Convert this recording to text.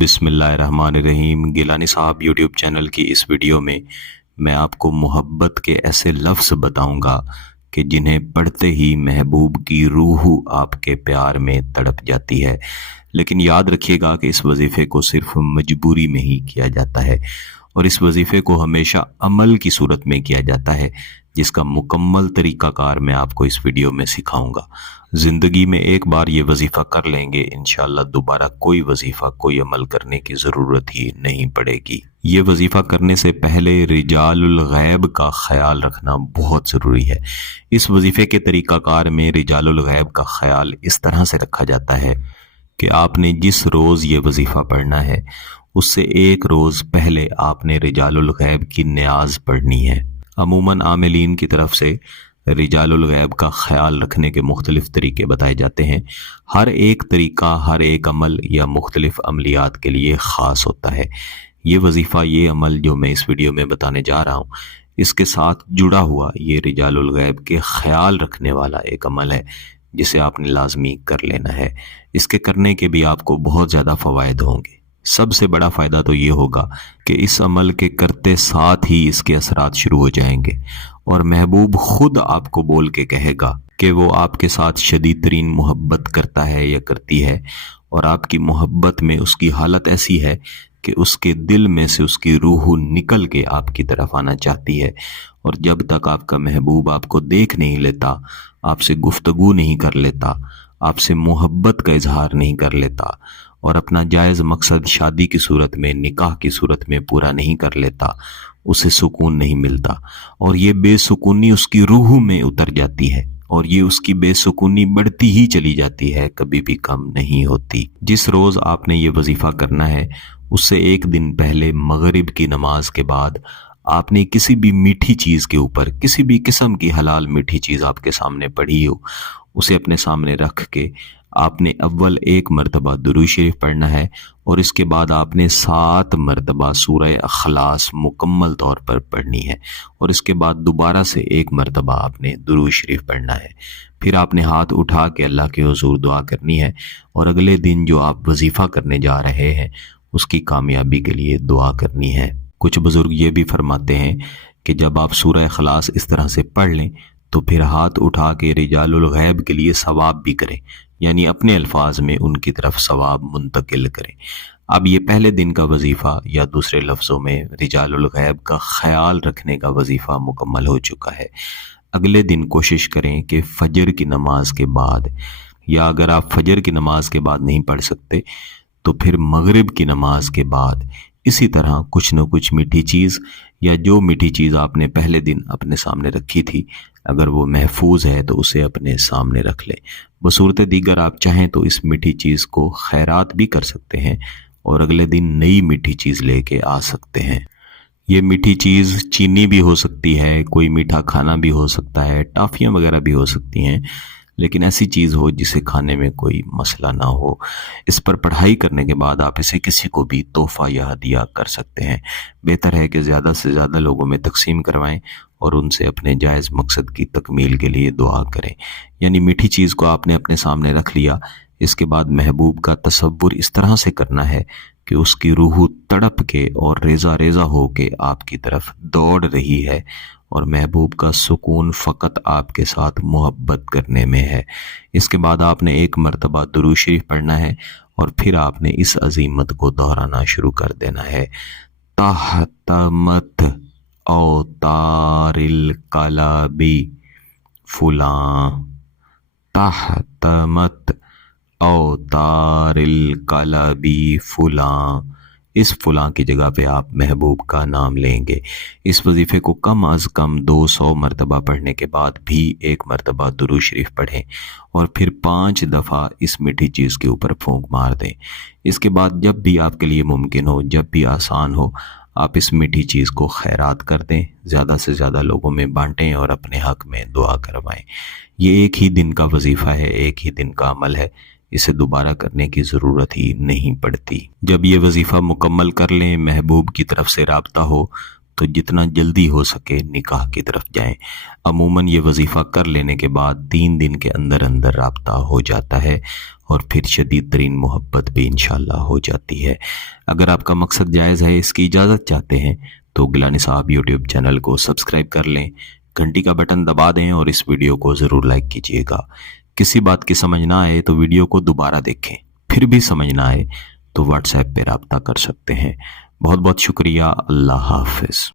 بسم اللہ الرحمن الرحیم۔ گیلانی صاحب یوٹیوب چینل کی اس ویڈیو میں آپ کو محبت کے ایسے لفظ بتاؤں گا کہ جنہیں پڑھتے ہی محبوب کی روح آپ کے پیار میں تڑپ جاتی ہے۔ لیکن یاد رکھیے گا کہ اس وظیفے کو صرف مجبوری میں ہی کیا جاتا ہے، اور اس وظیفے کو ہمیشہ عمل کی صورت میں کیا جاتا ہے، جس کا مکمل طریقہ کار میں آپ کو اس ویڈیو میں سکھاؤں گا۔ زندگی میں ایک بار یہ وظیفہ کر لیں گے، انشاءاللہ دوبارہ کوئی وظیفہ کوئی عمل کرنے کی ضرورت ہی نہیں پڑے گی۔ یہ وظیفہ کرنے سے پہلے رجال الغیب کا خیال رکھنا بہت ضروری ہے۔ اس وظیفے کے طریقہ کار میں رجال الغیب کا خیال اس طرح سے رکھا جاتا ہے کہ آپ نے جس روز یہ وظیفہ پڑھنا ہے اس سے ایک روز پہلے آپ نے رجال الغیب کی نیاز پڑھنی ہے۔ عموماً عاملین کی طرف سے رجال الغیب کا خیال رکھنے کے مختلف طریقے بتائے جاتے ہیں۔ ہر ایک طریقہ ہر ایک عمل یا مختلف عملیات کے لیے خاص ہوتا ہے۔ یہ وظیفہ، یہ عمل جو میں اس ویڈیو میں بتانے جا رہا ہوں، اس کے ساتھ جڑا ہوا یہ رجال الغیب کے خیال رکھنے والا ایک عمل ہے جسے آپ نے لازمی کر لینا ہے۔ اس کے کرنے کے بھی آپ کو بہت زیادہ فوائد ہوں گے۔ سب سے بڑا فائدہ تو یہ ہوگا کہ اس عمل کے کرتے ساتھ ہی اس کے اثرات شروع ہو جائیں گے، اور محبوب خود آپ کو بول کے کہے گا کہ وہ آپ کے ساتھ شدید ترین محبت کرتا ہے یا کرتی ہے، اور آپ کی محبت میں اس کی حالت ایسی ہے کہ اس کے دل میں سے اس کی روح نکل کے آپ کی طرف آنا چاہتی ہے، اور جب تک آپ کا محبوب آپ کو دیکھ نہیں لیتا، آپ سے گفتگو نہیں کر لیتا، آپ سے محبت کا اظہار نہیں کر لیتا، اور اپنا جائز مقصد شادی کی صورت میں، نکاح کی صورت میں پورا نہیں کر لیتا، اسے سکون نہیں ملتا، اور یہ بے سکونی اس کی روح میں اتر جاتی ہے، اور یہ اس کی بے سکونی بڑھتی ہی چلی جاتی ہے، کبھی بھی کم نہیں ہوتی۔ جس روز آپ نے یہ وظیفہ کرنا ہے اس سے ایک دن پہلے مغرب کی نماز کے بعد آپ نے کسی بھی میٹھی چیز کے اوپر، کسی بھی قسم کی حلال میٹھی چیز آپ کے سامنے پڑی ہو، اسے اپنے سامنے رکھ کے آپ نے اول ایک مرتبہ درود شریف پڑھنا ہے، اور اس کے بعد آپ نے 7 مرتبہ سورہ اخلاص مکمل طور پر پڑھنی ہے، اور اس کے بعد دوبارہ سے ایک مرتبہ آپ نے درود شریف پڑھنا ہے۔ پھر آپ نے ہاتھ اٹھا کے اللہ کے حضور دعا کرنی ہے، اور اگلے دن جو آپ وظیفہ کرنے جا رہے ہیں اس کی کامیابی کے لیے دعا کرنی ہے۔ کچھ بزرگ یہ بھی فرماتے ہیں کہ جب آپ سورہ اخلاص اس طرح سے پڑھ لیں تو پھر ہاتھ اٹھا کے رجال الغیب کے لیے ثواب بھی کریں، یعنی اپنے الفاظ میں ان کی طرف ثواب منتقل کریں۔ اب یہ پہلے دن کا وظیفہ، یا دوسرے لفظوں میں رجال الغیب کا خیال رکھنے کا وظیفہ مکمل ہو چکا ہے۔ اگلے دن کوشش کریں کہ فجر کی نماز کے بعد، یا اگر آپ فجر کی نماز کے بعد نہیں پڑھ سکتے تو پھر مغرب کی نماز کے بعد اسی طرح کچھ نہ کچھ میٹھی چیز، یا جو میٹھی چیز آپ نے پہلے دن اپنے سامنے رکھی تھی، اگر وہ محفوظ ہے تو اسے اپنے سامنے رکھ لیں۔ بصورت دیگر آپ چاہیں تو اس میٹھی چیز کو خیرات بھی کر سکتے ہیں، اور اگلے دن نئی میٹھی چیز لے کے آ سکتے ہیں۔ یہ میٹھی چیز چینی بھی ہو سکتی ہے، کوئی میٹھا کھانا بھی ہو سکتا ہے، ٹافیاں وغیرہ بھی ہو سکتی ہیں، لیکن ایسی چیز ہو جسے کھانے میں کوئی مسئلہ نہ ہو۔ اس پر پڑھائی کرنے کے بعد آپ اسے کسی کو بھی تحفہ یا ہدیہ کر سکتے ہیں۔ بہتر ہے کہ زیادہ سے زیادہ لوگوں میں تقسیم کروائیں، اور ان سے اپنے جائز مقصد کی تکمیل کے لیے دعا کریں۔ یعنی میٹھی چیز کو آپ نے اپنے سامنے رکھ لیا، اس کے بعد محبوب کا تصور اس طرح سے کرنا ہے کہ اس کی روح تڑپ کے اور ریزہ ریزہ ہو کے آپ کی طرف دوڑ رہی ہے، اور محبوب کا سکون فقط آپ کے ساتھ محبت کرنے میں ہے۔ اس کے بعد آپ نے ایک مرتبہ درود شریف پڑھنا ہے، اور پھر آپ نے اس عظیمت کو دہرانا شروع کر دینا ہے۔ تحتمت اوتار القلبی فلاں، تحتمت اوتار القلبی فلاں۔ اس فلاں کی جگہ پہ آپ محبوب کا نام لیں گے۔ اس وظیفے کو کم از کم 200 مرتبہ پڑھنے کے بعد بھی ایک مرتبہ درود شریف پڑھیں، اور پھر 5 دفعہ اس میٹھی چیز کے اوپر پھونک مار دیں۔ اس کے بعد جب بھی آپ کے لیے ممکن ہو، جب بھی آسان ہو، آپ اس میٹھی چیز کو خیرات کر دیں، زیادہ سے زیادہ لوگوں میں بانٹیں، اور اپنے حق میں دعا کروائیں۔ یہ ایک ہی دن کا وظیفہ ہے، ایک ہی دن کا عمل ہے، اسے دوبارہ کرنے کی ضرورت ہی نہیں پڑتی۔ جب یہ وظیفہ مکمل کر لیں، محبوب کی طرف سے رابطہ ہو، تو جتنا جلدی ہو سکے نکاح کی طرف جائیں۔ عموماً یہ وظیفہ کر لینے کے بعد 3 دن کے اندر اندر رابطہ ہو جاتا ہے اور پھر شدید ترین محبت بھی انشاءاللہ ہو جاتی ہے۔ اگر آپ کا مقصد جائز ہے، اس کی اجازت چاہتے ہیں تو گیلانی صاحب یوٹیوب چینل کو سبسکرائب کر لیں، گھنٹی کا بٹن دبا دیں اور اس ویڈیو کو ضرور لائک کیجیے گا۔ کسی بات کی سمجھ نہ آئے تو ویڈیو کو دوبارہ دیکھیں، پھر بھی سمجھ نہ آئے تو واٹس ایپ پہ رابطہ کر سکتے ہیں۔ بہت بہت شکریہ۔ اللہ حافظ۔